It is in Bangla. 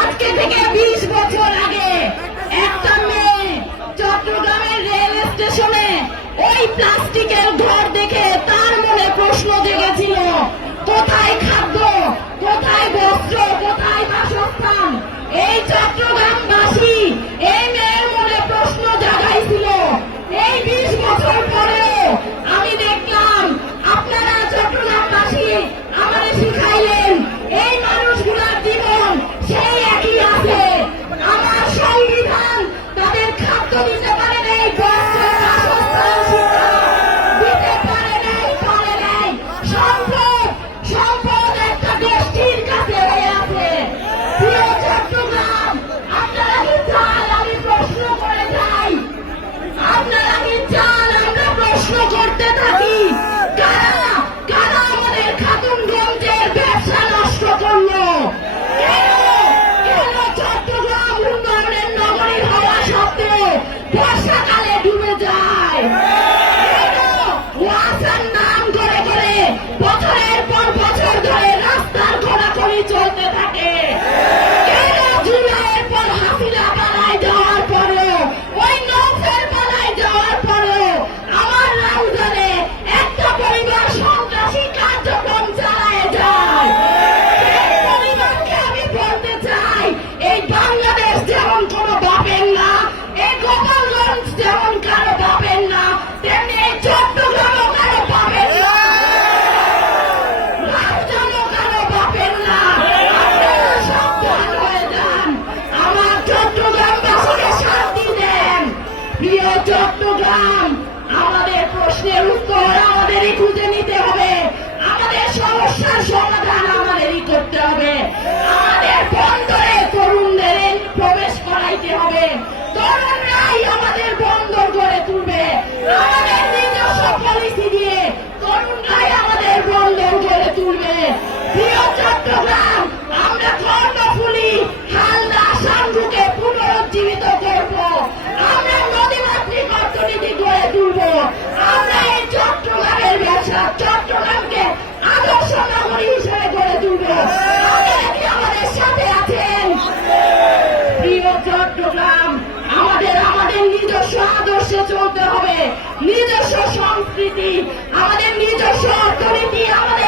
আজকে থেকে 20 বছর আগে একটা মেয়ে চট্টগ্রামের রেল স্টেশনে ওই প্লাস্টিকের ঘর দেখে তার মনে প্রশ্ন জেগেছিল, কোথায় খাদ্য, কোথায় বস্ত্র, কোথায় বাসস্থান। এই চট্টগ্রামবাসী এই মেয়ের মনে প্রশ্ন জাগাইছিল। এই 20 বছর পরেও আমি দেখলাম আপনারা চট্টগ্রামবাসী আমাদের শিখাইলেন এই মানুষগুলার জীবন সেই একই আছে। আমার সংবিধান তাদের খাদ্য দিতে পারে নাই, বস্ত্র, বাসস্থান, শিক্ষা দিতে পারে নাই। সম্পদ একটা গোষ্ঠীর কাছে হয়ে আছে। প্রিয় চট্টগ্রাম, আপনারা কি চান আমি প্রশ্ন করে যাই? আপনারা কি চান আমরা প্রশ্ন করতে থাকি? কারা আমাদের খাতুনগঞ্জের ব্যবসা নষ্ট করলো? কেন চট্টগ্রাম উন্নয়নের নগরী হওয়া সত্ত্বেও বর্ষাকালে ডুবে যায়? কেন ওয়াসার নাম করে করে বছরের পর বছর ধরে রাস্তার খোঁড়াখড়ি চলতে থাকে? কেন জুলাইয়ের পর হাসিনা পালায় যাওয়ার পরেও, ওই নৌফের পালায় যাওয়ার পরেও আমার রাউজানে একটা পরিবার সন্ত্রাসী কার্যক্রম চালায় যায়? এই পরিবারকে আমি বলতে চাই, এই বাংলাদেশ যেমন কোনো বাপের না, এই গোপালগঞ্জ যেমন কারো বাপের না, তেমনি এই চট্টগ্রামও কারো বাপের না, রাউজানও কারো বাপের না। আপনারা সাবধান হয়ে যান, আমার চট্টগ্রামবাসীকে শান্তি দেন। প্রিয় চট্টগ্রাম, আমাদের প্রশ্নের উত্তর আমাদেরই খুঁজে নিতে হবে, আমাদের সমস্যার সমাধান আমাদেরই করতে হবে। আমাদের বন্দরে তরুণদের প্রবেশ করাইতে হবে, তরুণরাই আমাদের বন্দর গড়ে তুলবে। আমাদের নিজস্ব পলিসি দিয়ে তরুণরাই আমাদের বন্দর গড়ে তুলবে। প্রিয় চট্টগ্রাম, আমরা কর্ণফুলী, হালদা, সাঙ্গুকে পুনরুজ্জীবিত করব। আমরা নদীমাতৃক অর্থনীতি গড়ে তুলব। আমরা এই চট্টগ্রামের ব্যবসা, চট্টগ্রামকে আদর্শ নগরী হিসেবে গড়ে তুলব। আপনারা কি আমাদের সাথে আছেন? প্রিয় চট্টগ্রাম, আমাদের নিজস্ব আদর্শে চলতে হবে, নিজস্ব সংস্কৃতি, আমাদের নিজস্ব অর্থনীতি, আমাদের